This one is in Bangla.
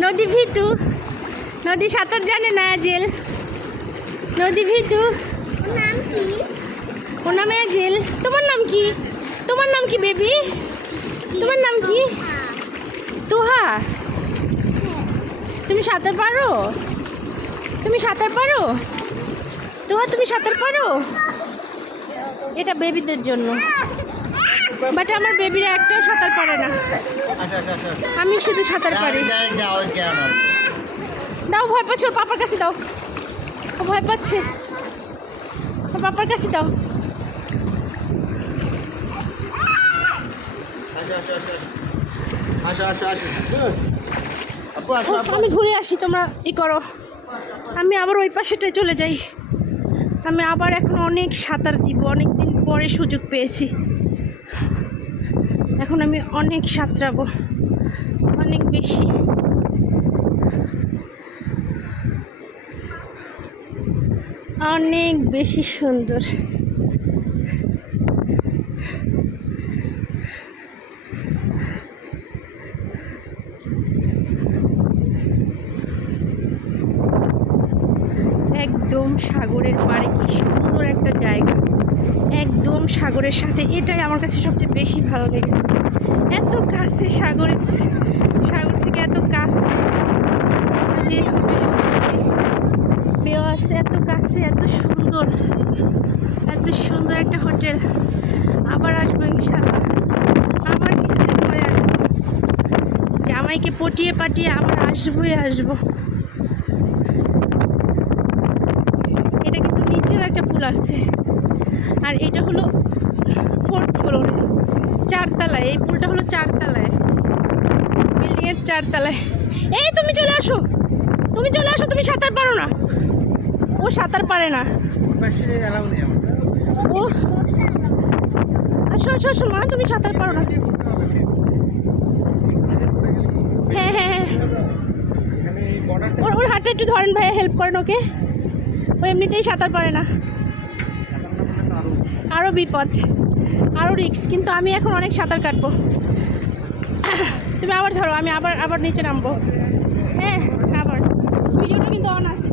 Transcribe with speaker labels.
Speaker 1: নদী ভিতু নদী সাঁতার জানে না জেল নদী ভিতু।
Speaker 2: নাম কি?
Speaker 1: ওর নাম জেল তোমার নাম কি? তোমার নাম কি বেবি? তোমার নাম কি? তোহা। তুমি সাঁতার পারো? তুমি সাঁতার পারো? তোহা তুমি সাঁতার পারো? এটা বেবিদের জন্য। বাট আমার বেবিরা একটাও সাঁতার পারে না।
Speaker 3: আচ্ছা আচ্ছা আচ্ছা
Speaker 1: আমি শুধু সাঁতার পারি। দাও ভয় পাচ্ছে? ওর পাপার কাছে দাও। ও ভয় পাচ্ছে। ওর পাপার কাছে দাও। আমি ঘুরে আসি তোমরা ই করো। আমি আবার ওই পাশেটায় চলে যাই। আমি আবার এখন অনেক সাঁতার দিব অনেক দিন পরে সুযোগ পেয়েছি। এখন আমি অনেক সাঁতরাবো, অনেক বেশি। অনেক বেশি সুন্দর। একদম সাগরের পাড়ে কি সুন্দর একটা জায়গা। একদম সাগরের সাথে। এটাই আমার কাছে সবচেয়ে বেশি ভালো লেগেছে। এত কাছে সাগরের সাগর থেকে এত কাছে যে হোটেলে বসেছি বেও আছে, এত কাছে, এত সুন্দর এত সুন্দর একটা হোটেল। আবার আসব ইনশাল্লাহ। আবার কিছুদিন পরে আসব। জামাইকে পটিয়ে পাটিয়ে আবার আসবোই আসব। এটা কিন্তু নিচেও একটা পুল আছে। আর এটা হলো ফোর্থ ফ্লোরে চারতলায়, এই পুলটা হলো চারতলায়। বিল্ডিংয়ের চারতলায়। এই তুমি চলে আসো। তুমি চলে আসো, তুমি সাঁতার পারো না। ও সাঁতার পারে না। ও। আসো আসো আসো, মা, তুমি সাঁতার পারো না। হ্যাঁ হ্যাঁ হ্যাঁ। ওর ওর হাতটা একটু ধরেন ভাইয়া হেল্প করেন ওকে। ও এমনিতেই সাঁতার পারে না। আরও বিপদ আরও রিক্স কিন্তু আমি এখন অনেক সাঁতার কাটবো। তুমি আবার ধরো, আমি আবার আবার নিচে নামবো। হ্যাঁ আবার। ভিডিওটা কিন্তু অন আছে।